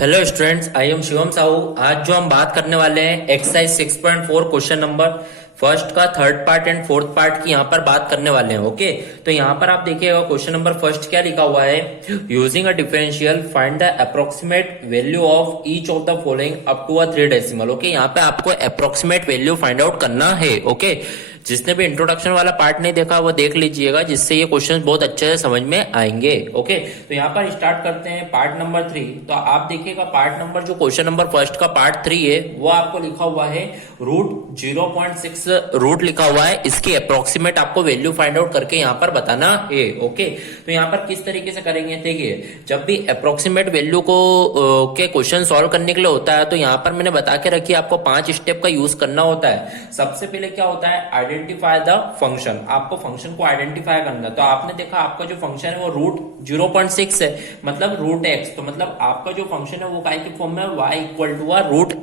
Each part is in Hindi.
Hello students, I am Shivam Sahu. आज जो हम बात करने वाले हैं एक्सरसाइज 6.4 क्वेश्चन नंबर फर्स्ट का third part and fourth part की यहाँ पर बात करने वाले हैं। ओके, तो यहाँ पर आप देखिएगा क्वेश्चन नंबर फर्स्ट क्या लिखा हुआ है। Using a differential find the approximate value of each of the following up to a 3 decimal. Okay, यहाँ पे आपको अप्रोक्सीमेट वैल्यू फाइंड आउट करना है। ओके, जिसने भी इंट्रोडक्शन वाला पार्ट नहीं देखा वो देख लीजिएगा, जिससे ये क्वेश्चन बहुत अच्छे से समझ में आएंगे। ओके, तो यहाँ पर स्टार्ट करते हैं पार्ट नंबर 3। तो आप देखिएगा पार्ट नंबर जो क्वेश्चन नंबर फर्स्ट का पार्ट 3 है वो आपको लिखा हुआ है √0.6 रूट लिखा हुआ है। इसकी अप्रोक्सीमेट आपको वैल्यू फाइंड आउट करके यहाँ पर बताना है। ओके, तो यहाँ पर किस तरीके से करेंगे, देखिए जब भी अप्रोक्सीमेट वैल्यू को के क्वेश्चन सॉल्व करने के लिए होता है तो यहाँ पर मैंने बता के रखी आपको 5 स्टेप का यूज करना होता है। सबसे पहले क्या होता है, आइडेंटिफाई द फंक्शन। आपको फंक्शन को आइडेंटिफाई करना। तो आपने देखा आपका जो फंक्शन है वो √0.6 है, मतलब √x। तो मतलब आपका जो फंक्शन है वो काय के फॉर्म में, y इक्वल टू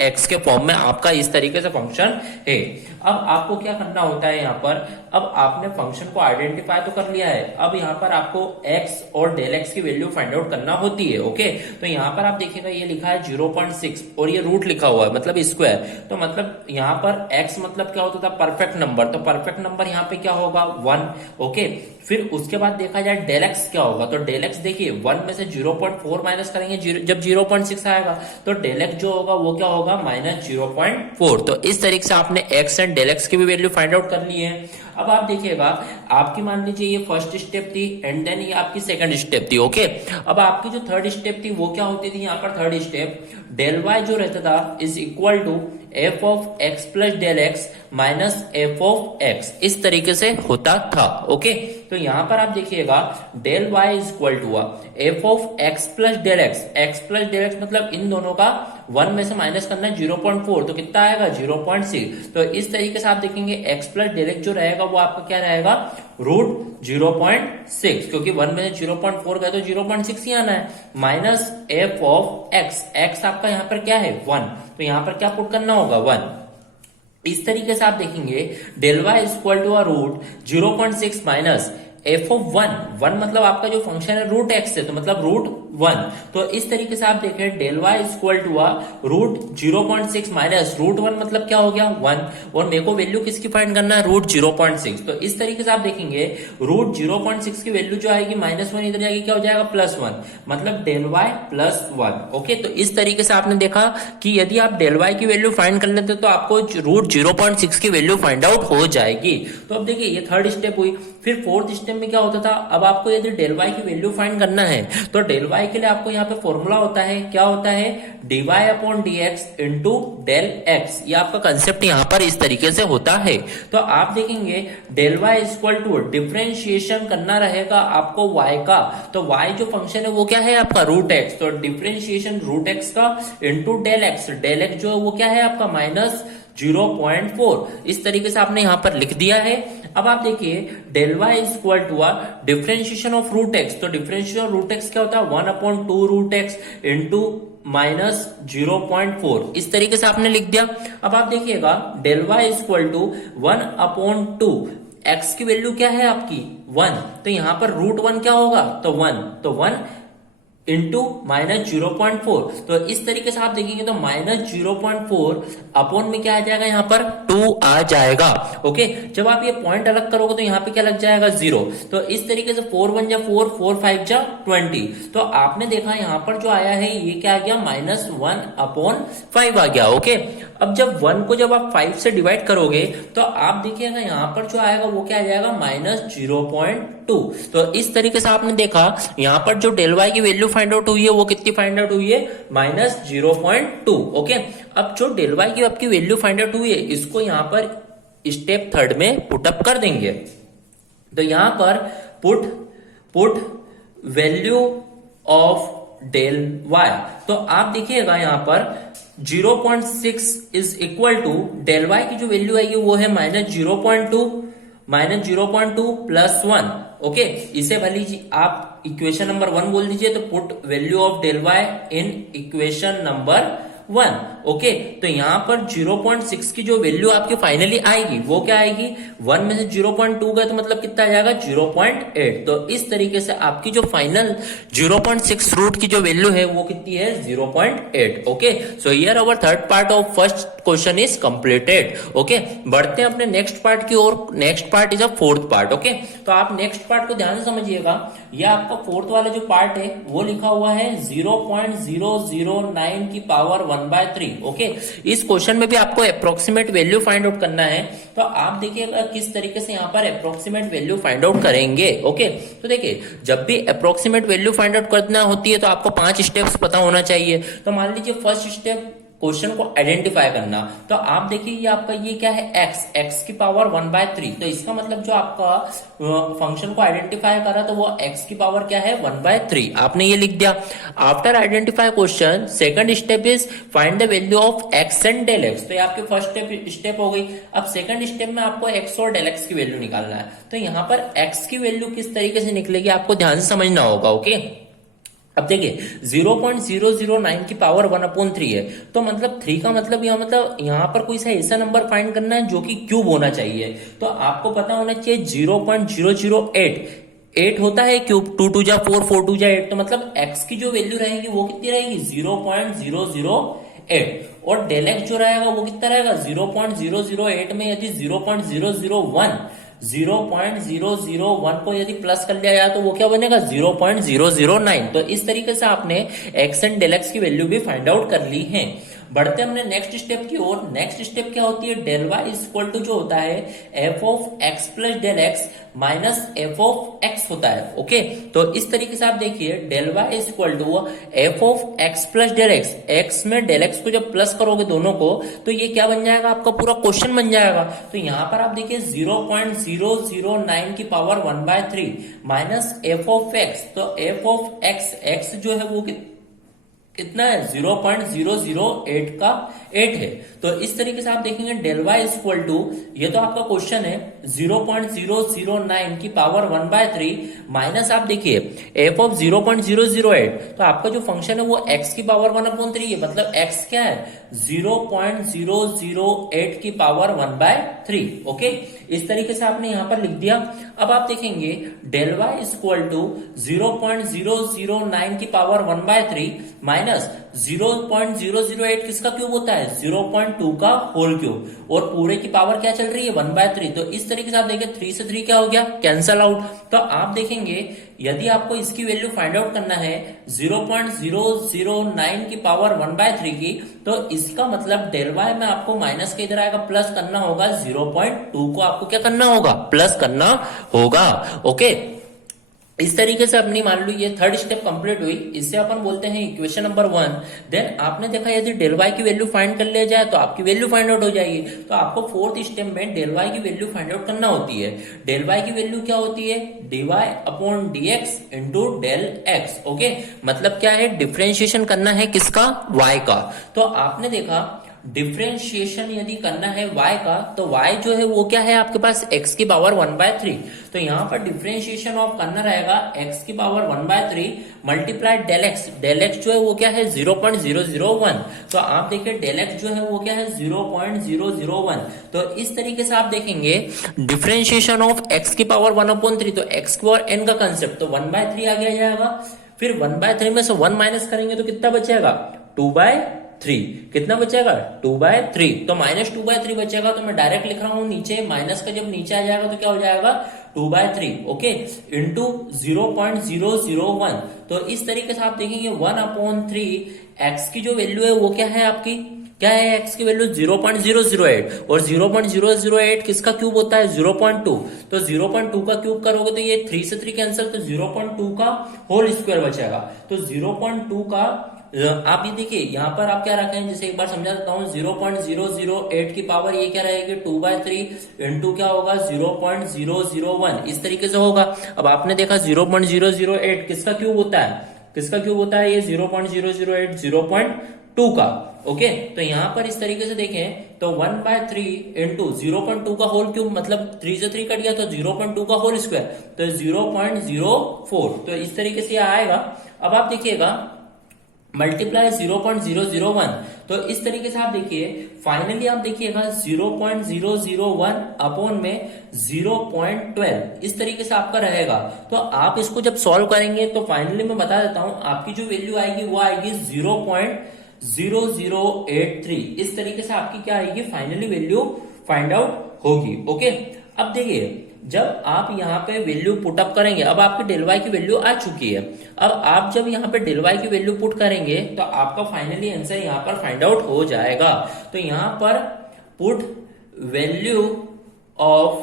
√x के फॉर्म में आपका इस तरीके से फंक्शन है। अब आपको क्या करना होता है यहाँ पर, अब आपने फंक्शन को आइडेंटिफाई तो कर लिया है, अब यहाँ पर आपको x और डेल x की वैल्यू फाइंड आउट करना होती है। ओके, तो यहाँ पर आप देखिएगा ये लिखा है 0.6 और ये रूट लिखा हुआ है मतलब स्क्वायर। तो मतलब यहाँ पर x मतलब क्या होता था, परफेक्ट नंबर। तो परफेक्ट नंबर यहाँ पे क्या होगा, 1। ओके, फिर उसके बाद देखा जाए डेल x क्या होगा। तो डेल x देखिए 1 में से 0.4 माइनस करेंगे, जब 0.6 आएगा तो डेल x जो होगा वो क्या होगा, -0.4। तो इस तरीके से आपने x एंड डेल x की भी वैल्यू फाइंड आउट कर ली है। अब आप देखिएगा आपकी मान लीजिए ये फर्स्ट स्टेप थी एंड देन ये आपकी सेकंड स्टेप थी। ओके, अब आपकी जो थर्ड स्टेप थी वो क्या होती थी, यहाँ पर थर्ड स्टेप डेल y जो रहता था is equal to f of x plus del x minus f of x, इस तरीके से होता था। ओके, तो यहाँ पर आप देखिएगा del y is equal to f of x plus del x मतलब इन दोनों का 1 में से माइनस करना है 0.4, तो कितना आएगा 0.6। तो इस तरीके से आप देखेंगे x प्लस डेल x जो रहेगा वो आपका क्या रहेगा, √0.6, क्योंकि 1 में से 0.4 गए तो 0.6 ही आना है, माइनस f ऑफ x आपका यहाँ पर क्या है 1, तो यहाँ पर क्या पुट करना होगा 1। इस तरीके से आप देखेंगे del y is equal to √0.6 minus f of 1 मतलब आपका जो फंक्शन है √x है, तो मतलब √1। तो इस तरीके से आप देखें del y is equal to √0.6 minus √1 मतलब क्या हो गया 1, और मेरे को वैल्यू किसकी फाइंड करना है, √0.6। तो इस तरीके से आप देखेंगे √0.6 की वैल्यू जो आएगी -1 इधर जाएगी, क्या हो जाएगा +1, मतलब डेल y +1। ओके, तो इस तरीके से आपने देखा कि यदि आप डेल y की वैल्यू फाइंड कर लेते तो आपको √0.6 की वैल्यू फाइंड आउट हो जाएगी। तो अब देखिए ये थर्ड स्टेप हुई। फिर फोर्थ स्टेप में क्या होता था, अब आपको यदि डेल y की वैल्यू फाइंड करना है तो डेल y के लिए आपको यहाँ पे फॉर्मूला होता है, क्या होता है, dy upon dx into del x। ये आपका कंसेप्ट यहाँ पर इस तरीके से होता है। तो आप देखेंगे del y is equal to differentiation करना रहेगा आपको y का। तो y जो फंक्शन है वो क्या है आपका √x, तो डिफरेंशिएशन √x का इंटू डेल x जो है वो क्या है आपका -0.4। इस तरीके से आपने यहाँ पर लिख दिया है। अब आप देखिए del y is equal to differentiation of √x। तो डिफरेंशिएशन ऑफ √x क्या होता है, 1/2 √x इंटू -0.4, इस तरीके से आपने लिख दिया। अब आप देखिएगा del y is equal to 1/2, x की वैल्यू क्या है आपकी 1, तो यहां पर √1 क्या होगा, तो 1, तो 1 इंटू -0.4। तो इस तरीके से आप देखेंगे तो -0.4 अपॉन में क्या आ जाएगा, यहाँ पर 2 आ जाएगा। ओके, जब आप ये पॉइंट अलग करोगे तो यहाँ पे क्या लग जाएगा 0। तो इस तरीके से 4 1 जा 4, 4 5 जा 20। तो आपने देखा यहाँ पर जो आया है ये क्या आ गया, -1/5 आ गया। ओके, अब जब 1 को जब आप 5 से डिवाइड करोगे तो आप देखिएगा यहाँ पर जो आएगा वो क्या आ जाएगा, -0.2। तो इस तरीके से आपने देखा यहाँ पर जो डेल y की वैल्यू फाइंड आउट हुई है वो कितनी फाइंड आउट हुई है, -0.2। ओके, अब जो डेल y की आपकी वैल्यू फाइंड आउट हुई है इसको यहाँ पर स्टेप थर्ड में पुटअप कर देंगे। तो यहाँ पर put value of del y, तो आप देखिएगा यहाँ पर 0.6 is equal to del y की जो वैल्यू आएगी वो है -0.2 प्लस 1। ओके, इसे भले आप इक्वेशन नंबर 1 बोल दीजिए। तो put value of del y in equation number 1। Okay, तो यहाँ पर 0.6 की जो वैल्यू आपकी फाइनली आएगी वो क्या आएगी, 1 में से 0.2 गया तो मतलब कितना आ जाएगा 0.8। तो इस तरीके से आपकी जो फाइनल 0.6 रूट की जो वैल्यू है वो कितनी है 0.8। Okay, so here our third part of first question is completed. Okay, बढ़ते हैं अपने नेक्स्ट पार्ट की ओर। Next part is a fourth part. Okay, तो आप नेक्स्ट पार्ट को ध्यान से समझिएगा। यह आपका फोर्थ वाला जो पार्ट है वो लिखा हुआ है 0.009 की पावर 1/3। ओके, इस क्वेश्चन में भी आपको अप्रोक्सीमेट वैल्यू फाइंड आउट करना है। तो आप देखिएगा किस तरीके से यहाँ पर अप्रोक्सीमेट वैल्यू फाइंड आउट करेंगे। ओके, तो देखिए जब भी अप्रोक्सीमेट वैल्यू फाइंड आउट करना होती है तो आपको 5 स्टेप्स पता होना चाहिए। तो मान लीजिए फर्स्ट स्टेप क्वेश्चन को आइडेंटिफाई करना। तो आप देखिए ये आपका ये क्या है x की पावर 1/3। तो इसका मतलब जो आपका फंक्शन को आइडेंटिफाई करा तो वो x की पावर क्या है 1/3। आपने ये लिख दिया। After identify question second step is find the value of x and del x। तो ये आपके फर्स्ट स्टेप हो गई। अब सेकंड स्टेप में आपको x और डेल x की वैल्यू निकालना है। तो यहाँ पर x की वैल्यू किस तरीके से निकलेगी आपको ध्यान से समझना होगा। ओके, अब देखिए 0.009 की पावर 1/3 है। तो मतलब 3 का मतलब यहाँ पर कोई सा ऐसा नंबर फाइंड करना है जो कि क्यूब होना चाहिए। तो आपको पता होना चाहिए 0.008 8 होता है क्यूब, 2 2 जा 4 4 2 जा 8। तो मतलब x की जो वैल्यू रहेगी वो कितनी रहेगी 0.008। और डेल x जो रहेगा वो कितना रहेगा 0.008 में यदि 0.001 को यदि प्लस कर लिया जाए तो वो क्या बनेगा 0.009। तो इस तरीके से आपने x एंड डेल x की वैल्यू भी फाइंड आउट कर ली है। बढ़ते हमने नेक्स्ट स्टेप की ओर। नेक्स्ट स्टेप क्या होती है, del y is equal to जो होता है f of x plus del x minus f of x होता है। ओके, तो इस तरीके से आप देखिए del y is equal to f of x plus del x। x में डेल x को जब प्लस करोगे दोनों को तो ये क्या बन जाएगा आपका पूरा क्वेश्चन बन जाएगा। तो यहाँ पर आप देखिए 0.009 की power 1/3 minus f of x। तो f ऑफ x जो है वो कितना है 0.008 का 8 है। तो इस तरीके से आप देखेंगे del y is equal to, ये तो आपका क्वेश्चन है 0.009 की पावर 1/3 माइनस आप देखिए f ऑफ 0.008। तो आपका जो फंक्शन है वो x की पावर 1/3 है। मतलब x क्या है 0.008 की पावर 1/3। ओके, इस तरीके से आपने यहां पर लिख दिया। अब आप देखेंगे del y is equal to 0.009 की पावर 1/3 माइनस 0.008 किसका क्यूब होता है 0.2 का होल क्यूब। और पूरे की पावर क्या चल रही है 1/3। तो इस तरीके से आप देखें 3 से 3 क्या हो गया कैंसल आउट। तो आप देखेंगे यदि आपको इसकी वैल्यू फाइंड आउट करना है 0.009 की पावर 1/3 की, तो इसका मतलब डेल y में आपको माइनस के इधर आएगा प्लस करना होगा, 0.2 को आपको क्या करना होगा प्लस करना होगा। ओके, इस तरीके से अपनी मान लो ये थर्ड स्टेप कंप्लीट हुई। इससे अपन बोलते हैं इक्वेशन नंबर 1। देन आपने देखा यदि डेल y की वैल्यू फाइंड कर लिया जाए तो आपकी वैल्यू फाइंड आउट हो जाएगी। तो आपको फोर्थ स्टेप में डेल y की वैल्यू फाइंड आउट करना होती है। डेल y की वैल्यू क्या होती है dy upon dx into del x। Okay, मतलब क्या है डिफरेंशिएशन करना है किसका y का। तो आपने देखा डिफरेंशिएशन यदि करना है y का तो y जो है वो क्या है आपके पास x की पावर 1/3। तो यहाँ पर डिफरेंशिएशन ऑफ करना रहेगा x की power 1/3 multiply del x। Del x जो है वो क्या है 0.001। तो आप देखिए डेल x जो है वो क्या है 0.001। तो इस तरीके से आप देखेंगे डिफरेंशिएशन ऑफ x की पावर 1/3। तो x की पावर n का कंसेप्ट तो 1/3 आ गया जाएगा। फिर 1/3 में से 1 माइनस करेंगे तो कितना बचेगा 2/3। कितना बचेगा 2/3। तो माइनस 2/3 बचेगा। तो मैं डायरेक्ट लिख रहा हूं नीचे, माइनस का जब नीचे आ जाएगा तो क्या हो जाएगा 2/3। Okay, into 0.001। तो इस तरीके से आप देखेंगे 1/3 x की जो वैल्यू है वो क्या है आपकी, क्या है x की वैल्यू 0.008। और 0.008 किसका क्यूब होता है 0.2। तो 0.2 का क्यूब करोगे तो ये 3 से 3 कैंसिल, तो 0.2 का होल स्क्वायर बचेगा। तो 0.2 का आप ये देखिए यहाँ पर आप क्या रखें, जैसे एक बार समझा देता हूँ 0.008 की पावर ये क्या रहेगी 2/3 इंटू क्या होगा 0.001। इस तरीके से होगा। अब आपने देखा 0.008 किसका क्यूब होता है, किसका क्यूब होता है ये 0.008 0.2 का। ओके, तो यहाँ पर इस तरीके से देखें तो 1/3 इंटू 0.2 का होल क्यूब, मतलब 3 से 3 कट गया तो 0.2 का होल स्क्वायर तो 0.04। तो इस तरीके से आएगा। अब आप देखिएगा मल्टीप्लाई 0.001, तो इस तरीके से आप देखिए फाइनली आप देखिएगा 0.001 अपॉन में 0.12 इस तरीके से आपका रहेगा। तो आप इसको जब सॉल्व करेंगे तो फाइनली मैं बता देता हूं आपकी जो वैल्यू आएगी वो आएगी 0.0083। इस तरीके से आपकी क्या आएगी फाइनली वैल्यू फाइंड आउट होगी। ओके, अब देखिए जब आप यहाँ पे वैल्यू पुट अप करेंगे, अब आपकी डेल वाई की वैल्यू आ चुकी है। अब आप जब यहाँ पे डेल वाई की वैल्यू पुट करेंगे तो आपका फाइनली आंसर यहाँ पर फाइंड आउट हो जाएगा। तो यहाँ पर put value of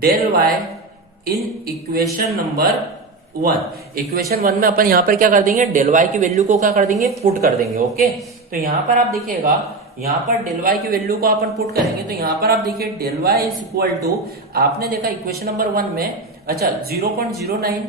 del y in equation number 1। Equation 1 में अपन यहाँ पर क्या कर देंगे, डेल वाई की वैल्यू को क्या कर देंगे, पुट कर देंगे। ओके, तो यहाँ पर आप देखिएगा यहाँ पर डेल वाई की वैल्यू को अपन पुट करेंगे तो यहाँ पर आप देखिए del y is equal to, आपने देखा इक्वेशन नंबर 1 में, अच्छा 0.09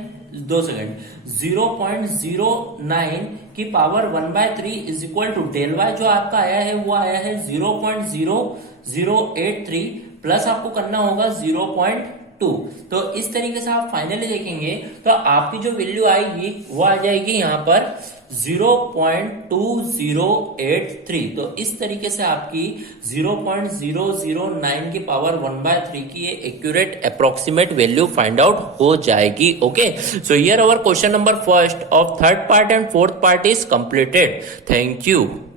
2 सेकंड 0.09 की power 1/3 is equal to del y जो आपका आया है वो आया है 0.0083 प्लस आपको करना होगा 0.2। तो इस तरीके से आप फाइनली देखेंगे तो आपकी जो वैल्यू आएगी वो आ जाएगी यहाँ पर 0.2083। तो इस तरीके से आपकी 0.009 की पावर 1/3 की ये accurate approximate value find out हो जाएगी। Okay, so here our question number first of third part and fourth part is completed. Thank you.